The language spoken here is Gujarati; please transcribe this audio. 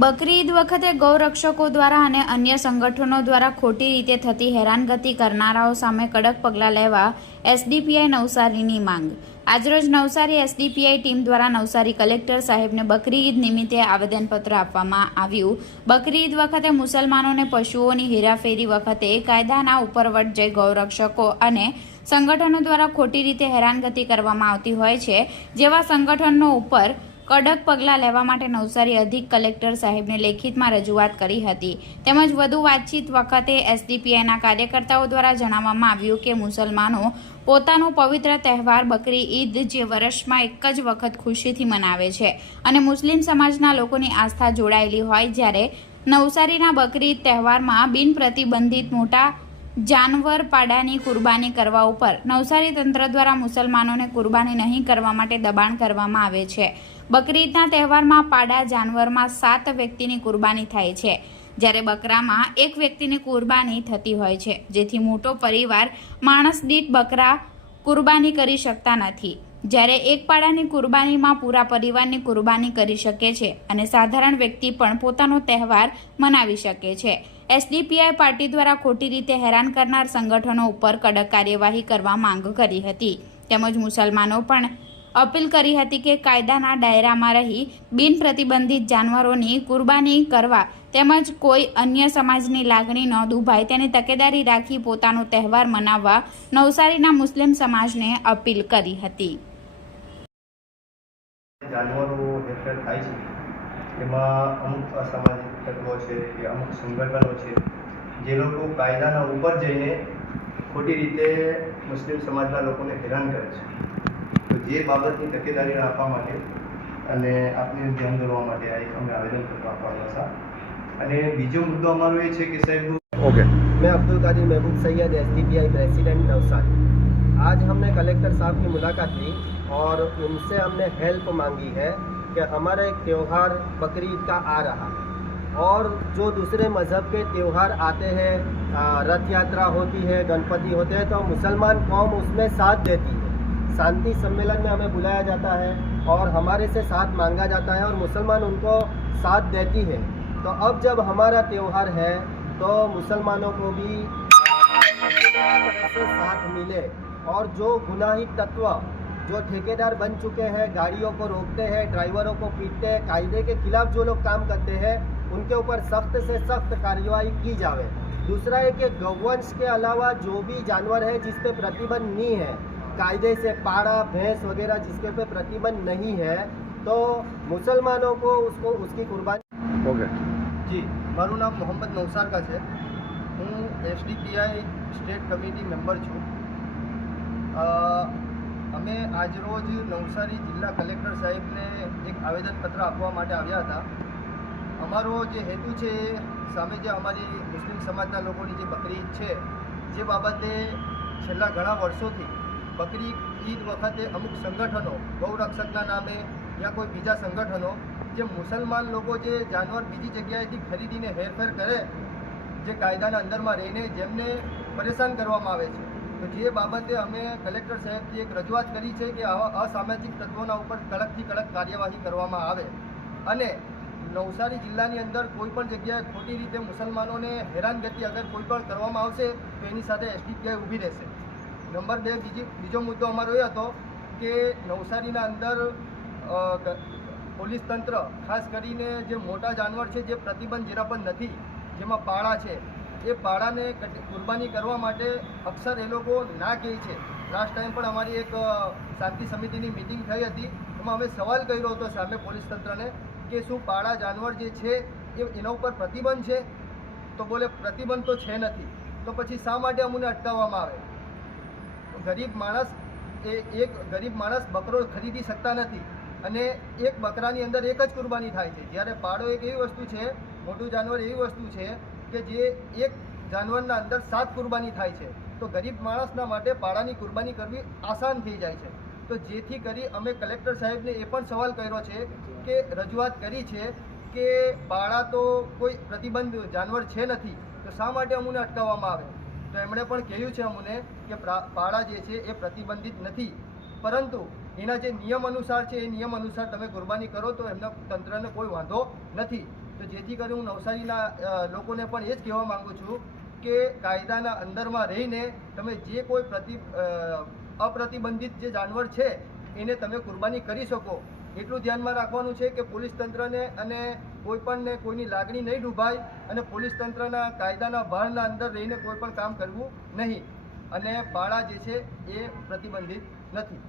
બકરી ઈદ વખતે ગૌરક્ષકો દ્વારા અને અન્ય સંગઠનો દ્વારા ખોટી રીતે થતી હેરાનગતિ કરનારાઓ સામે કડક પગલાં લેવા એસડીપીઆઈ નવસારીની માંગ। આજરોજ નવસારી એસડીપીઆઈ ટીમ દ્વારા નવસારી કલેક્ટર સાહેબને બકરી ઈદ નિમિત્તે આવેદનપત્ર આપવામાં આવ્યું। બકરી ઈદ વખતે મુસલમાનોને પશુઓની હેરાફેરી વખતે કાયદાના ઉપરવટ જઈ ગૌરક્ષકો અને સંગઠનો દ્વારા ખોટી રીતે હેરાનગતિ કરવામાં આવતી હોય છે, જેવા સંગઠનો ઉપર કડક પગલાં લેવા માટે નવસારી અધિક કલેક્ટર સાહેબને લેખિતમાં રજૂઆત કરી હતી। તેમજ વધુ વાતચીત વખતે એસડીપીઆઈના કાર્યકર્તાઓ દ્વારા જણાવવામાં આવ્યું કે મુસલમાનો પોતાનો પવિત્ર તહેવાર બકરી ઈદ જે વર્ષમાં એક જ વખત ખુશીથી મનાવે છે અને મુસ્લિમ સમાજના લોકોની આસ્થા જોડાયેલી હોય, જ્યારે નવસારીના બકરી ઈદ તહેવારમાં બિન પ્રતિબંધિત મોટા જાનવર પાડાની કુરબાની કરવા ઉપર નવસારી તંત્ર દ્વારા મુસલમાનોને કુરબાની નહીં કરવા માટે દબાણ કરવામાં આવે છે। બકરી ઈદના તહેવારમાં પાડા જાનવરમાં 7 વ્યક્તિની કુરબાની થાય છે, જ્યારે બકરામાં 1 વ્યક્તિની કુરબાની થતી હોય છે, જેથી મોટો પરિવાર માણસ દીઠ બકરા કુરબાની કરી શકતા નથી, જ્યારે એક પાડાની કુરબાનીમાં પૂરા પરિવારની કુરબાની કરી શકે છે અને સાધારણ વ્યક્તિ પણ પોતાનો તહેવાર મનાવી શકે છે। એસડીપીઆઈ પાર્ટી દ્વારા ખોટી રીતે હેરાન કરનાર સંગઠનો ઉપર કડક કાર્યવાહી કરવા માંગ કરી હતી। તેમજ મુસલમાનો પણ અપીલ કરી હતી કે કાયદાના દાયરામાં રહી બિન પ્રતિબંધિત જાનવરોની કુરબાની કરવા તેમજ કોઈ અન્ય સમાજની લાગણી ન દુભાય તેની તકેદારી રાખી પોતાનો તહેવાર મનાવવા નવસારીના મુસ્લિમ સમાજને અપીલ કરી હતી। જાનવરો હેરફેર થાય છે એમાં અમુક અસામાજિક તત્વો છે કે અમુક સંગઠનો છે જે લોકો કાયદાના ઉપર જઈને ખોટી રીતે મુસ્લિમ સમાજના લોકોને હેરાન કરે છે। તો જે બાબતની તકેદારી રાખવા માટે અને આપને ધ્યાન દોરવા માટે અમે આવેદનપત્ર આપવાના હતા। અને બીજો મુદ્દો અમારો એ છે કે સાહેબ ओके मैं अब्दुल कादिर महबूब सैयद एसडीपीआई प्रेसिडेंट नवसारी। आज हमने कलेक्टर साहब की मुलाकात ली और उनसे हमने हेल्प मांगी है कि हमारा एक त्यौहार बकरी ईद का आ रहा है और जो दूसरे मज़हब के त्यौहार आते हैं, रथ यात्रा होती है, गणपति होते हैं, तो मुसलमान कौम उसमें साथ देती है। शांति सम्मेलन में हमें बुलाया जाता है और हमारे से साथ मांगा जाता है और मुसलमान उनको साथ देती है। तो अब जब हमारा त्यौहार है तो मुसलमानों को भी से साथ मिले और जो गुनाही तत्व जो ठेकेदार बन चुके हैं, गाड़ियों को रोकते हैं, ड्राइवरों को पीटते हैं, कायदे के खिलाफ जो लोग काम करते हैं उनके ऊपर सख्त से सख्त कार्रवाई की जाए। दूसरा है कि गौवंश के अलावा जो भी जानवर है जिस पे प्रतिबंध नहीं है, कायदे से पाड़ा भैंस वगैरह जिसके पे प्रतिबंध नहीं है, तो मुसलमानों को उसको उसकी कुर्बानी। ओके જી મારું નામ મોહમ્મદ નવસારકા છે। હું એસડીપીઆઈ સ્ટેટ કમિટી મેમ્બર છું। અમે આજરોજ નવસારી જિલ્લા કલેક્ટર સાહેબને એક આવેદનપત્ર આપવા માટે આવ્યા હતા। અમારો જે હેતુ છે એ સામે જે અમારી મુસ્લિમ સમાજના લોકોની જે બકરી ઈદ છે, જે બાબતે છેલ્લા ઘણા વર્ષોથી બકરી ઈદ વખતે અમુક સંગઠનો ગૌરક્ષકના નામે યા કોઈ બીજા સંગઠનો જે મુસલમાન લોકો જે જાનવર બીજી જગ્યાએથી ખરીદીને હેરફેર કરે, જે કાયદાના અંદરમાં રહીને જેમને પરેશાન કરવામાં આવે છે, તો જે બાબતે અમે કલેક્ટર સાહેબથી એક રજૂઆત કરી છે કે આવા અસામાજિક તત્વોના ઉપર કડકથી કડક કાર્યવાહી કરવામાં આવે અને નવસારી જિલ્લાની અંદર કોઈ પણ જગ્યાએ ખોટી રીતે મુસલમાનોને હેરાનગતિ અગર કોઈ પણ કરવામાં આવશે તો એની સાથે એસડીપીઆઈ ઊભી રહેશે। નંબર 2 બીજો મુદ્દો અમારો એ હતો કે નવસારીના અંદર પોલીસ તંત્ર ખાસ કરીને જે મોટા જાનવર છે જે પ્રતિબંધ જેના પર નથી, જેમાં પાડા છે, એ પાડાને કુરબાની કરવા માટે અક્ષર એ લોકો ના કહે છે। લાસ્ટ ટાઈમ પણ અમારી એક શાંતિ સમિતિની મિટિંગ થઈ હતી, એમાં અમે સવાલ કર્યો હતો સામે પોલીસ તંત્રને કે શું પાડા જાનવર જે છે એના ઉપર પ્રતિબંધ છે? તો બોલે પ્રતિબંધ તો છે નથી, તો પછી શા માટે અમને અટકાવવામાં આવે? ગરીબ માણસ એક ગરીબ માણસ બકરો ખરીદી શકતા નથી અને એક બકરાની અંદર એક જ કુરબાની થાય છે, જ્યારે પાડો એક એવી વસ્તુ છે, મોટું જાનવર એવી વસ્તુ છે કે જે એક જાનવરના અંદર 7 કુરબાની થાય છે। તો ગરીબ માણસના માટે પાડાની કુરબાની કરવી આસાન થઈ જાય છે। તો જેથી કરી અમે કલેક્ટર સાહેબને એ પણ સવાલ કર્યો છે કે રજૂઆત કરી છે કે પાડા તો કોઈ પ્રતિબંધ જાનવર છે નથી, તો શા માટે અમને અટકાવવામાં આવે? તો એમણે પણ કહ્યું છે અમને કે પાડા જે છે એ પ્રતિબંધિત નથી, પરંતુ એના જે નિયમ અનુસાર છે એ નિયમ અનુસાર તમે કુરબાની કરો તો એમના તંત્રને કોઈ વાંધો નથી. તો જેથી કરી હું નવસારીના લોકોને પણ એ જ કહેવા માગું છું કે કાયદાના અંદરમાં રહીને તમે જે કોઈ અપ્રતિબંધિત જે જાનવર છે એને તમે કુરબાની કરી શકો. એટલું ધ્યાનમાં રાખવાનું છે કે પોલીસ તંત્રને અને કોઈપણને કોઈની લાગણી નહીં ડૂબાય અને પોલીસ તંત્રના કાયદાના ભારના અંદર રહીને કોઈ પણ કામ કરવું નહીં. અને પાળા જે છે એ પ્રતિબંધિત નથી.